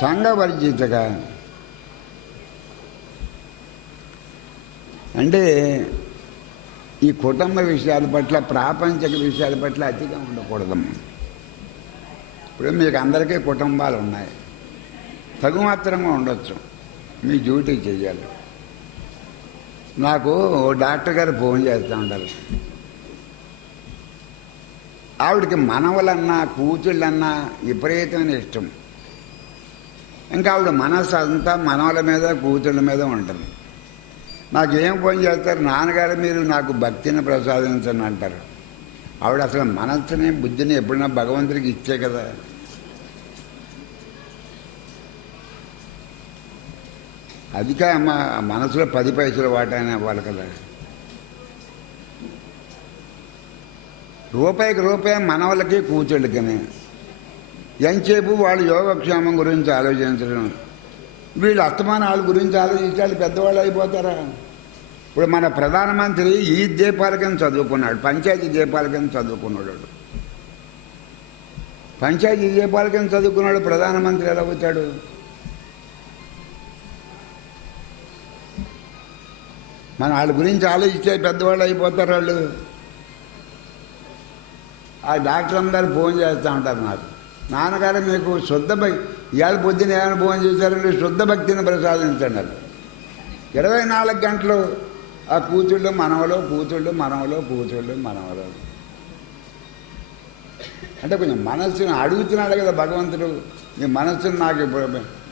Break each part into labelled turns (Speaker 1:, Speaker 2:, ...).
Speaker 1: సంఘవర్జితగా. అంటే ఈ కుటుంబ విషయాల పట్ల ప్రాపంచిక విషయాల పట్ల అతిగా ఉండకూడదమ్మా. ఇప్పుడు మీకు అందరికీ కుటుంబాలు ఉన్నాయి. తగుమాత్రంగా ఉండొచ్చు. మీ డ్యూటీ చేయాలి నాకు డాక్టర్ గారు ఫోన్ చేస్తూ ఉంటారు. ఆవిడకి మనవలన్నా కూతుళ్ళన్నా విపరీతమైన ఇష్టం. ఇంకా ఆవిడ మనసు అంతా మనవల మీద కూతుళ్ళ మీద ఉంటుంది. నాకేం ఏం ఫోన్ చేస్తారు? నాన్నగారు మీరు నాకు భక్తిని ప్రసాదించండి అంటారు. ఆవిడ అసలు మనస్సుని బుద్ధిని ఎప్పుడైనా భగవంతుడికి ఇచ్చే కదా. అదిక మా మనసులో పది పైసలు వాటానే అవ్వాలి కదా. రూపాయికి రూపాయి మనవలకి కూతుళ్ళకని. ఎంతసేపు వాళ్ళు యోగక్షేమం గురించి ఆలోచించడం వీళ్ళు అస్తమానాల గురించి ఆలోచించాలి పెద్దవాళ్ళు అయిపోతారా? ఇప్పుడు మన ప్రధానమంత్రి ఈ దీపాలకని చదువుకున్నాడు పంచాయతీ దీపాలకని చదువుకున్నాడు పంచాయతీ దీపాలకని చదువుకున్నాడు ప్రధానమంత్రి ఎలా వచ్చాడు? మన వాళ్ళ గురించి ఆలోచించే పెద్దవాళ్ళు అయిపోతారు వాళ్ళు. ఆ డాక్టర్ అందరు ఫోన్ చేస్తూ ఉంటారు నాకు నాన్నగారు మీకు శుద్ధ భక్తి ఇవాళ పొద్దున ఏమైనా ఫోన్ చేశారంటే శుద్ధ భక్తిని ప్రసాదించండి అది. ఇరవై నాలుగు గంటలు ఆ కూతుళ్ళు మనవలో కూతుళ్ళు మనవలో కూతుళ్ళు మనవలో. అంటే కొంచెం మనస్సును అడుగుతున్నాడు కదా భగవంతుడు నీ మనస్సును నాకు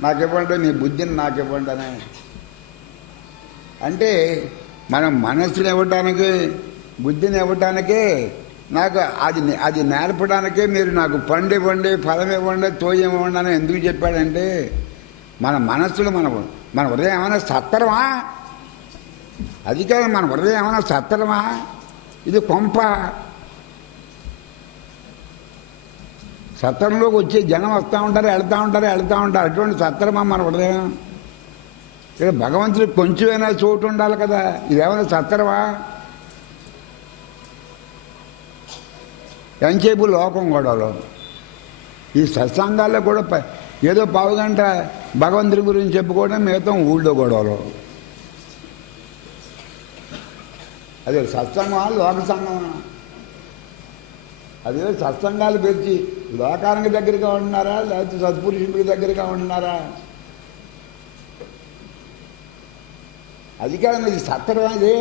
Speaker 1: నాకు ఇవ్వండి నీ బుద్ధిని నాకు ఇవ్వండి అని. అంటే మనం మనస్సుని ఇవ్వటానికి బుద్ధిని ఇవ్వటానికే నాకు అది అది నేర్పడానికే మీరు నాకు పండు ఇవ్వండి ఫలం ఇవ్వండి తోయం ఇవ్వండి అని ఎందుకు చెప్పాడంటే మన మనస్సులో మన మన హృదయం ఏమైనా సత్తరమా? అది కాదు మన హృదయం ఏమైనా సత్తరమా? ఇది కొంప. సత్తరంలోకి వచ్చి జనం వస్తూ ఉంటారు వెళ్తూ ఉంటారు వెళ్తూ ఉంటారు. అటువంటి సత్తరమా మన హృదయం? ఇక్కడ భగవంతుడికి కొంచెమైనా చోటు ఉండాలి కదా. ఇదేమైనా సత్తరమా ఎంతసేపు లోకం గొడవలో ఈ సత్సంగాల్లో కూడా ఏదో పావుగంట భగవంతుడి గురించి చెప్పుకోవడం మిగతా ఊళ్ళో గొడవలు అదే సత్సంగమా లోక సంగమా? అదే సత్సంగాలు పెంచి లోకానికి దగ్గరగా ఉంటున్నారా లేకపోతే సత్పురుషుడికి దగ్గరగా ఉంటున్నారా? అది కాదు ఇది సత్తరం అదే.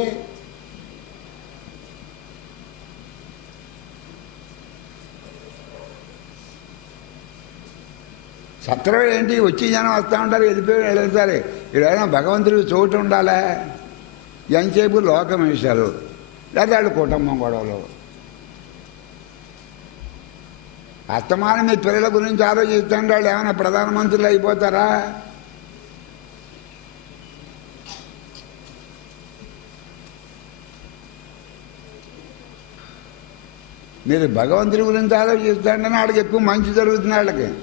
Speaker 1: సత్రం ఏంటి? వచ్చి జనం వస్తూ ఉంటారు వెళ్ళిపోయి వెళ్తారు. ఇక్కడైనా భగవంతుడికి చోటు ఉండాలా? ఎంతసేపు లోకం విషయాలు లేదా కుటుంబం గొడవలు. అస్తమానం మీ పిల్లల గురించి ఆలోచిస్తుంటే వాళ్ళు ఏమైనా ప్రధానమంత్రులు అయిపోతారా? మీరు భగవంతుడి గురించి ఆలోచిస్తుంటే వాళ్ళకి ఎక్కువ మంచి జరుగుతుంది వాళ్ళకి.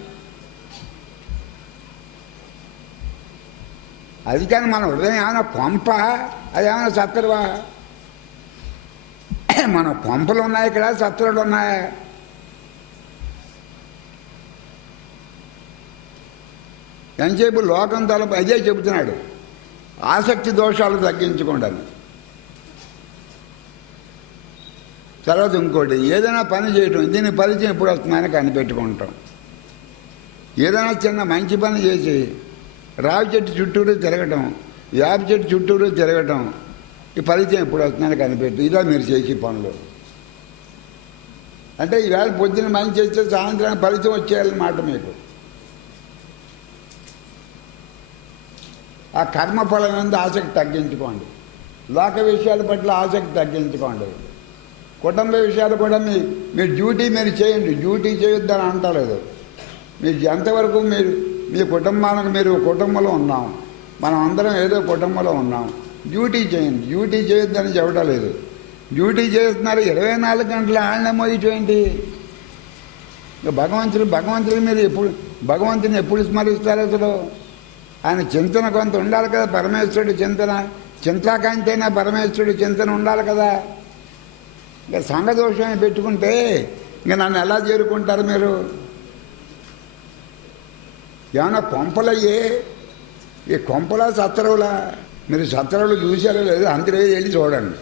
Speaker 1: అది కానీ మన హృదయం ఏమైనా పంప? అది ఏమైనా సత్తరువా? మన పంపలు ఉన్నాయి ఇక్కడ సత్తరులు ఉన్నాయా. ఎంతసేపు లోకం తలపు అదే చెబుతున్నాడు. ఆసక్తి దోషాలు తగ్గించుకోండి తర్వాత ఇంకోటి ఏదైనా పని చేయటం దీని పరిచయం ఎప్పుడు వస్తుందని కనిపెట్టుకుంటాం. ఏదైనా చిన్న మంచి పని చేసి రావి చెట్టు చుట్టూరు తిరగటం యాప్ చెట్టు చుట్టూరు తిరగటం ఈ పరిచయం ఎప్పుడు వస్తుందని కనిపెట్టి ఇదా మీరు చేసే పనులు. అంటే ఈవేళ పొద్దున్న మంచి చేస్తే సాయంత్రం ఫలితం వచ్చేయాలన్నమాట మీకు. ఆ కర్మఫలం మీద ఆసక్తి తగ్గించుకోండి. లోక విషయాల పట్ల ఆసక్తి తగ్గించుకోండి. కుటుంబ విషయాలు కూడా మీ మీ డ్యూటీ మీరు చేయండి. డ్యూటీ చేయొద్దని అంటలేదు. మీరు ఎంతవరకు మీరు మీ కుటుంబానికి మీరు కుటుంబంలో ఉన్నాం. మనం అందరం ఏదో కుటుంబంలో ఉన్నాం. డ్యూటీ చేయండి. డ్యూటీ చేయొద్దని చెప్పడం లేదు. డ్యూటీ చేస్తున్నారు. ఇరవై నాలుగు గంటల ఆళ్ళనే మోయిటేంటి ఇక భగవంతుడు భగవంతుడిని మీరు ఎప్పుడు భగవంతుని ఎప్పుడు స్మరిస్తారు అసలు? ఆయన చింతన కొంత ఉండాలి కదా పరమేశ్వరుడు చింతన. చింతాకాంతైనా పరమేశ్వరుడు చింతన ఉండాలి కదా. ఇంకా సంఘదోషం పెట్టుకుంటే ఇంకా నన్ను ఎలా చేరుకుంటారు మీరు? ఏమన్నా కొంపలయ్యే? ఈ కొంపలా సత్రవులా? మీరు సత్రవులు చూసారో లేదు అంతర్వేది వెళ్ళి చూడండి.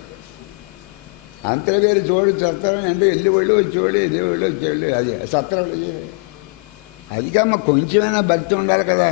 Speaker 1: అంతర్వేది చూడు సత్రం అంటే వెళ్ళి వాళ్ళు వచ్చేవాళ్ళు ఇది వాళ్ళు వచ్చేవాళ్ళు అది సత్రవులు అది కమ్మ కొంచెమైనా భక్తి ఉండాలి కదా.